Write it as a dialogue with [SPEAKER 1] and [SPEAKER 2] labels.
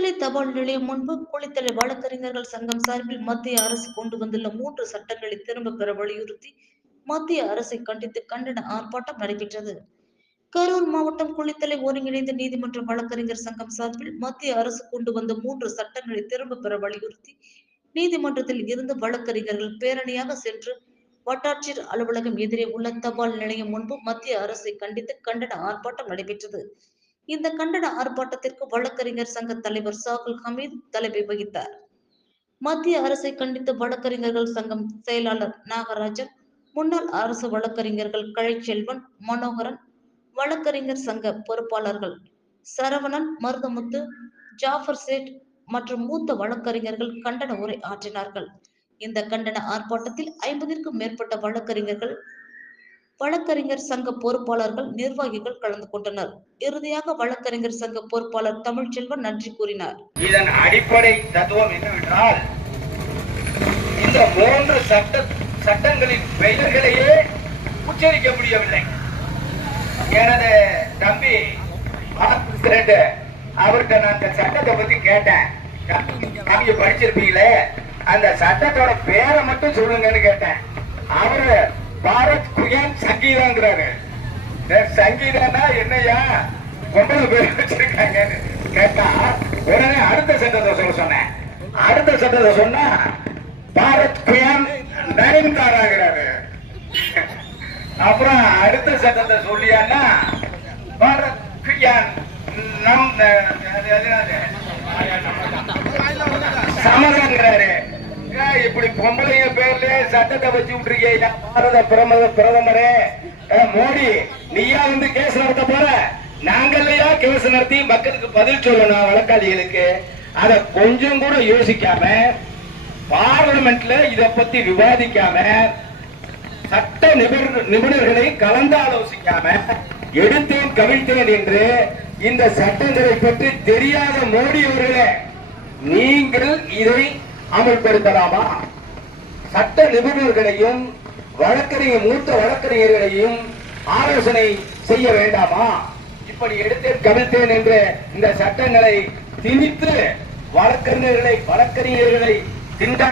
[SPEAKER 1] தபால் நிலையம் முன்பு குளித்தலை வழக்கறிஞர்கள் சங்கம் சார்பில் மத்திய அரசு கொண்டு வந்துள்ள மூன்று சட்டங்களை திரும்ப பெற வலியுறுத்தி மத்திய அரசை கண்டித்து கண்டன ஆர்ப்பாட்டம் நடைபெற்றது. கரூர் மாவட்டம் குளித்தலை ஒருங்கிணைந்த நீதிமன்ற வழக்கறிஞர் சங்கம் சார்பில் மத்திய அரசு கொண்டு வந்த மூன்று சட்டங்களை திரும்ப பெற வலியுறுத்தி நீதிமன்றத்தில் இருந்து வழக்கறிஞர்கள் பேரணியாக சென்று வட்டாட்சியர் அலுவலகம் எதிரே உள்ள தபால் நிலையம் முன்பு மத்திய அரசை கண்டித்து கண்டன ஆர்ப்பாட்டம் நடைபெற்றது. இந்த கண்டன ஆர்ப்பாட்டத்திற்கு வழக்கறிஞர் சங்க தலைவர் சாகுல் ஹமீத் தலைமை வகித்தார். மத்திய அரசை கண்டித்து வழக்கறிஞர்கள் சங்கம் செயலாளர் நாகராஜன் முன்னாள் அரசு வழக்கறிஞர்கள் கழைச்செல்வன் மனோகரன் வழக்கறிஞர் சங்க பொறுப்பாளர்கள் சரவணன் மருதமுத்து ஜாஃபர் சேட் மற்றும் மூத்த வழக்கறிஞர்கள் கண்டன உரை ஆற்றினார்கள். இந்த கண்டன ஆர்ப்பாட்டத்தில் ஐம்பதிற்கும் மேற்பட்ட வழக்கறிஞர்கள் வழக்கறிஞர் சங்க பொறுப்பாளர்கள் நிர்வாகிகள் கலந்து கொண்டனர். இறுதியாக வழக்கறிஞர் சங்க பொறுப்பாளர் தமிழ்ச்செல்வன் நன்றி கூறினார்.
[SPEAKER 2] இதன் அடிப்படை தத்துவம் என்னவென்றால் இந்த மூன்று சட்ட சட்டங்களின் பெயர்களையே உச்சரிக்க முடியவில்லை. எனது தம்பி அவர்கிட்ட நான் அந்த சட்டத்தை பத்தி கேட்டேன். நீங்க படிச்சிருப்பீங்களே? அந்த சட்டத்தோட பேரை மட்டும் சொல்லுங்கன்னு கேட்டேன். அவரு குயான் சங்கீதாங்கிறாரு சங்கீதம்னா என்னையா? பொம்பளை பேர் வச்சிருக்காங்கன்னு கேட்டா உடனே அடுத்த சட்டத்தை சொல்ல சொன்னேன். அடுத்த சட்டத்தை சொன்னா பாரத் குயான் நயன்தாராங்கிறாரு அப்புறம் அடுத்த சட்டத்தை சொல்லியான்னா பாரத் குயான் நம் அது- சமதங்கிறாரு இப்படி பொம்பளைங்க பேர்ல சட்டத்தை வச்சு விட்டுருக்கீங்க பாரத பிரமத பிரதமரே? மோடி நீயா வந்து கேஸ் நடத்த போற? நாங்கள்லயா கேஸ் நடத்தி மக்களுக்கு பதில் சொல்லணும் வழக்காளிகளுக்கு? அத கொஞ்சம் கூட யோசிக்காம பார்லிமெண்ட்ல இத பத்தி விவாதிக்காம சட்ட நிபுணர்களை கலந்து ஆலோசிக்காம எடுத்தேன் கவிழ்த்தேன் என்று இந்த சட்டங்களை பற்றி தெரியாத மோடி அவர்களே நீங்கள் இதை அமல்படுத்தலாமா சட்ட நிபுணர்களையும் வழக்கறிஞர் மூத்த வழக்கறிஞர்களையும் ஆலோசனை செய்ய வேண்டாமா? இப்படி எடுத்து கவிழ்த்தேன் என்ற இந்த சட்டங்களை திணித்து வழக்கறிஞர்களை வழக்கறிஞர்களை திண்டா